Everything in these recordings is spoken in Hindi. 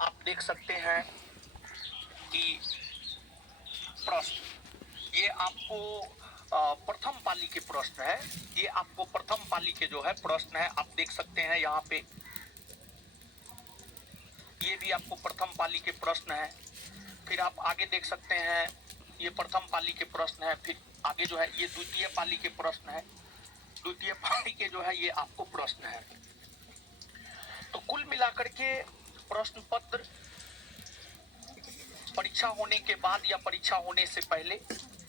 आप देख सकते हैं कि प्रश्न ये आपको प्रथम पाली के प्रश्न है। ये आपको प्रथम पाली के जो है प्रश्न है, आप देख सकते हैं यहाँ पे। ये भी आपको प्रथम पाली के प्रश्न है। फिर आप आगे देख सकते हैं, ये प्रथम पाली के प्रश्न है। फिर आगे जो है ये द्वितीय पाली के प्रश्न है। द्वितीय पाली के जो है ये आपको प्रश्न है। तो कुल मिलाकर के प्रश्न पत्र परीक्षा होने के बाद या परीक्षा होने से पहले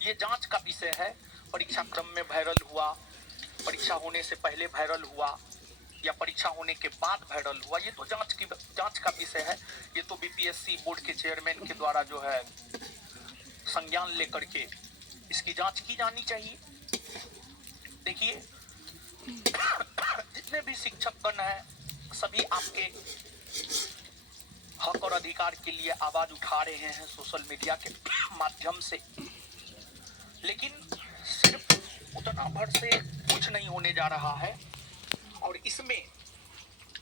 ये जांच का विषय है। परीक्षा क्रम में वायरल हुआ, परीक्षा होने से पहले वायरल हुआ या परीक्षा होने के बाद वायरल हुआ, ये तो जांच का विषय है। ये तो बीपीएससी बोर्ड के चेयरमैन के द्वारा जो है संज्ञान लेकर के इसकी जांच की जानी चाहिए। देखिए जितने भी शिक्षकगण हैं सभी आपके हक और अधिकार के लिए आवाज उठा रहे हैं सोशल मीडिया के माध्यम से, लेकिन सिर्फ उतना भर से कुछ नहीं होने जा रहा है। और इसमें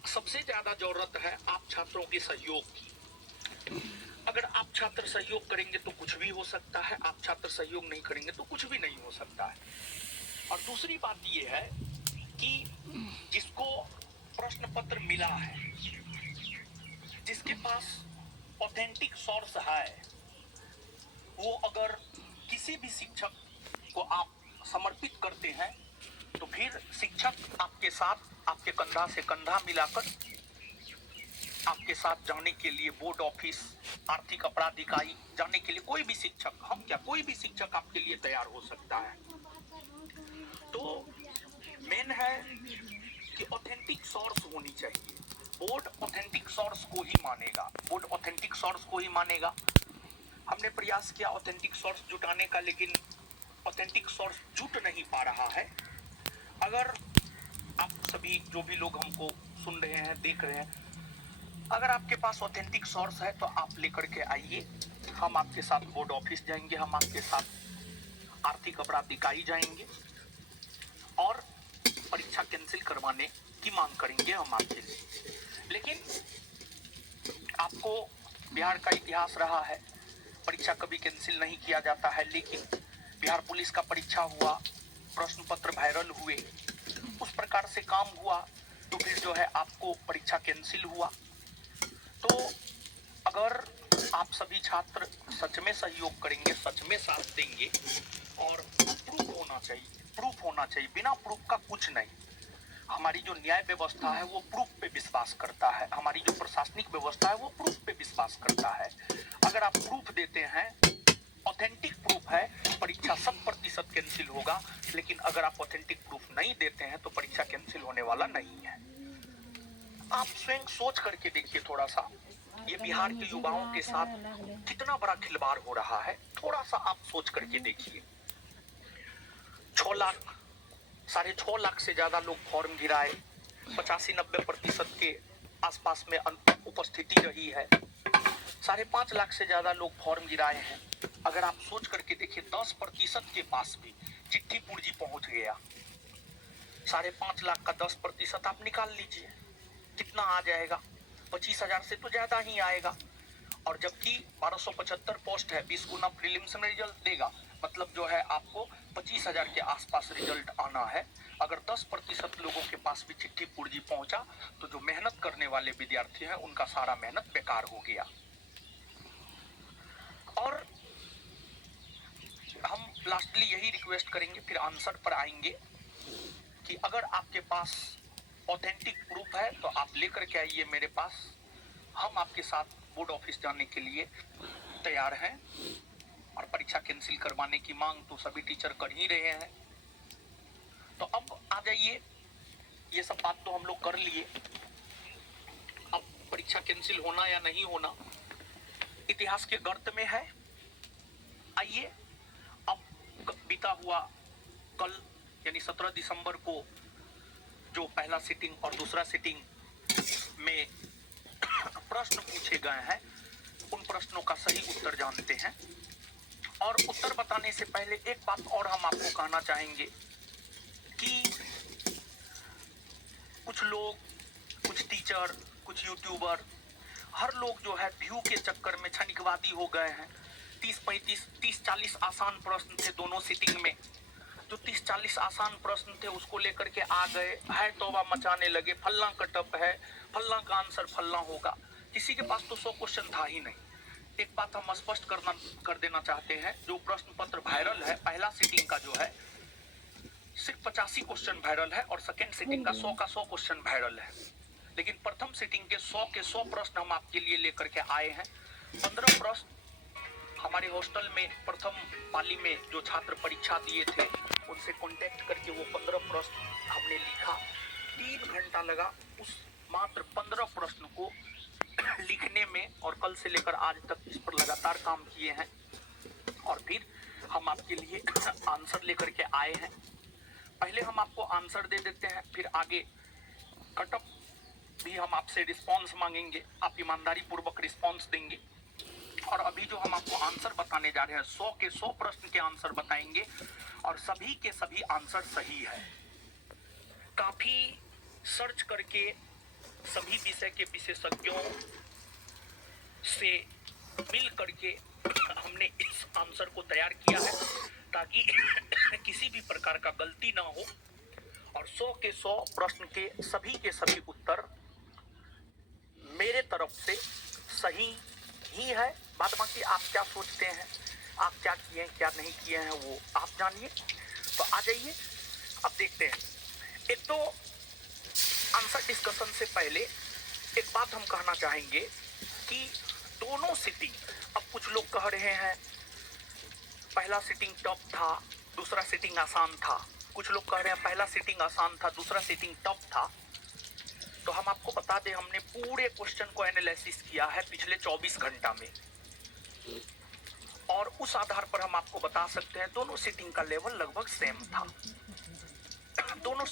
सबसे ज्यादा जरूरत है आप छात्रों के सहयोग की। अगर आप छात्र सहयोग करेंगे तो कुछ भी हो सकता है, आप छात्र सहयोग नहीं करेंगे तो कुछ भी नहीं हो सकता है। और दूसरी बात यह है कि जिसको प्रश्न पत्र मिला है, जिसके पास ऑथेंटिक सोर्स है, वो अगर किसी भी शिक्षक को आप समर्पित करते हैं तो फिर शिक्षक आपके साथ, आपके कंधा से कंधा मिलाकर आपके साथ जाने के लिए बोर्ड ऑफिस, आर्थिक अपराध इकाई जाने के लिए कोई भी शिक्षक, हम क्या कोई भी शिक्षक आपके लिए तैयार हो सकता है। तो मेन है कि ऑथेंटिक सोर्स होनी चाहिए। बोर्ड ऑथेंटिक सोर्स को ही मानेगा, बोर्ड ऑथेंटिक सोर्स को ही मानेगा। हमने प्रयास किया ऑथेंटिक सोर्स जुटाने का, लेकिन ऑथेंटिक सोर्स जुट नहीं पा रहा है। अगर आप सभी जो भी लोग हमको सुन रहे हैं, देख रहे हैं, अगर आपके पास ऑथेंटिक सोर्स है तो आप लेकर के आइए। हम आपके साथ बोर्ड ऑफिस जाएंगे, हम आपके साथ आर्थिक अपराध इकाई जाएंगे और परीक्षा कैंसिल करवाने की मांग करेंगे हम आपके लिए। लेकिन आपको बिहार का इतिहास रहा है, परीक्षा कभी कैंसिल नहीं किया जाता है। लेकिन बिहार पुलिस का परीक्षा हुआ, प्रश्न पत्र वायरल हुए, उस प्रकार से काम हुआ तो फिर जो है आपको परीक्षा कैंसिल हुआ। तो अगर आप सभी छात्र सच में सहयोग करेंगे, सच में साथ देंगे, और प्रूफ होना चाहिए, प्रूफ होना चाहिए, बिना प्रूफ का कुछ नहीं। हमारी जो न्याय व्यवस्था है वो प्रूफ पे विश्वास करता है, हमारी जो प्रशासनिक व्यवस्था है वो प्रूफ पे विश्वास करता है। अगर आप प्रूफ देते हैं, ऑथेंटिक प्रूफ है, परीक्षा 100% कैंसिल होगा। लेकिन अगर आप ऑथेंटिक प्रूफ नहीं देते हैं तो परीक्षा कैंसिल होने वाला नहीं है। आप स्वयं सोच करके देखिए थोड़ा सा, ये बिहार के युवाओं के साथ कितना बड़ा खिलवाड़ हो रहा है। थोड़ा सा आप सोच करके देखिए। 6 लाख, 6.5 लाख से ज्यादा लोग फॉर्म गिराए, 85-90% के आसपास में उपस्थिति रही है। 5.5 लाख से ज्यादा लोग फॉर्म गिराए हैं। अगर आप सोच करके देखिए 10% के पास भी चिट्ठी पूर्जी पहुंच गया, 5.5 लाख का 10% आप निकाल लीजिए, कितना आ जाएगा? 25,000 से तो ज्यादा ही आएगा। और जबकि 1275 पोस्ट है, 20 गुना प्रीलिम्स में रिजल्ट देगा, मतलब जो है आपको 25,000 के आसपास रिजल्ट आना है। अगर 10% लोगों के पास भी चिट्ठी पूर्जी पहुंचा तो जो मेहनत करने वाले विद्यार्थी हैं उनका सारा मेहनत बेकार हो गया। और हम लास्टली यही रिक्वेस्ट करेंगे, फिर आंसर पर आएंगे, कि अगर आपके पास ऑथेंटिक प्रूफ है तो आप लेकर के आइए मेरे पास। हम आपके साथ बोर्ड ऑफिस जाने के लिए तैयार हैं। और परीक्षा कैंसिल करवाने की मांग तो सभी टीचर कर ही रहे हैं। तो अब आ जाइए, ये सब बात तो हम लोग कर लिए। अब परीक्षा कैंसिल होना या नहीं होना इतिहास के गर्त में है। आइए, अब बीता हुआ कल यानी 17 दिसंबर को जो पहला सिटिंग और दूसरा सिटिंग में प्रश्न पूछे गए हैं, उन प्रश्नों का सही उत्तर जानते हैं। और उत्तर बताने से पहले एक बात और हम आपको कहना चाहेंगे कि कुछ लोग, कुछ टीचर, कुछ यूट्यूबर हर लोग जो है व्यू के चक्कर में क्षणिकवादी हो गए हैं। 30-40 आसान प्रश्न थे दोनों सिटिंग में, जो 30-40 आसान प्रश्न थे उसको लेकर के आ गए, है तौबा मचाने लगे, फल्ला कटअप है, फल्ला का आंसर फल्ला होगा। किसी के पास तो 100 क्वेश्चन था ही नहीं। एक बात हम स्पष्ट कर देना चाहते हैं, जो प्रश्न पत्र वायरल है पहला सिटिंग का जो है सिर्फ 85 क्वेश्चन वायरल है और सेकेंड सिटिंग का 100 क्वेश्चन वायरल है। लेकिन प्रथम सिटिंग के 100 प्रश्न हम आपके लिए लेकर के आए हैं। 15 प्रश्न हमारे हॉस्टल में प्रथम पाली में जो छात्र परीक्षा दिए थे उनसे कांटेक्ट करके वो 15 प्रश्न हमने लिखा। 3 घंटा लगा उस मात्र 15 प्रश्न को लिखने में, और कल से लेकर आज तक इस पर लगातार काम किए हैं और फिर हम आपके लिए आंसर लेकर के आए हैं। पहले हम आपको आंसर दे देते हैं, फिर आगे कटअप भी हम आपसे रिस्पांस मांगेंगे, आप ईमानदारी पूर्वक रिस्पांस देंगे। और अभी जो हम आपको आंसर बताने जा रहे हैं 100 के 100 प्रश्न के आंसर बताएंगे और सभी के सभी आंसर सही है। काफी सर्च करके सभी विषय के विशेषज्ञों से मिल करके हमने इस आंसर को तैयार किया है ताकि किसी भी प्रकार का गलती ना हो और 100 के 100 प्रश्न के सभी उत्तर मेरे तरफ से सही ही है। बाद बाकी आप क्या सोचते हैं, आप क्या किए हैं क्या नहीं किए हैं वो आप जानिए। तो आ जाइए अब देखते हैं। एक तो आंसर डिस्कशन से पहले एक बात हम कहना चाहेंगे कि दोनों सिटिंग, अब कुछ लोग कह रहे हैं पहला सिटिंग टफ था दूसरा सिटिंग आसान था, कुछ लोग कह रहे हैं पहला सिटिंग आसान था दूसरा सिटिंग टफ था। तो हम आपको बता दें हमने पूरे क्वेश्चन को एनालिसिस किया है पिछले 24 घंटा में और उस आधार पर हम आपको बता सकते हैं दोनों सिटिंग का लेवल लगभग सेम था। दोनों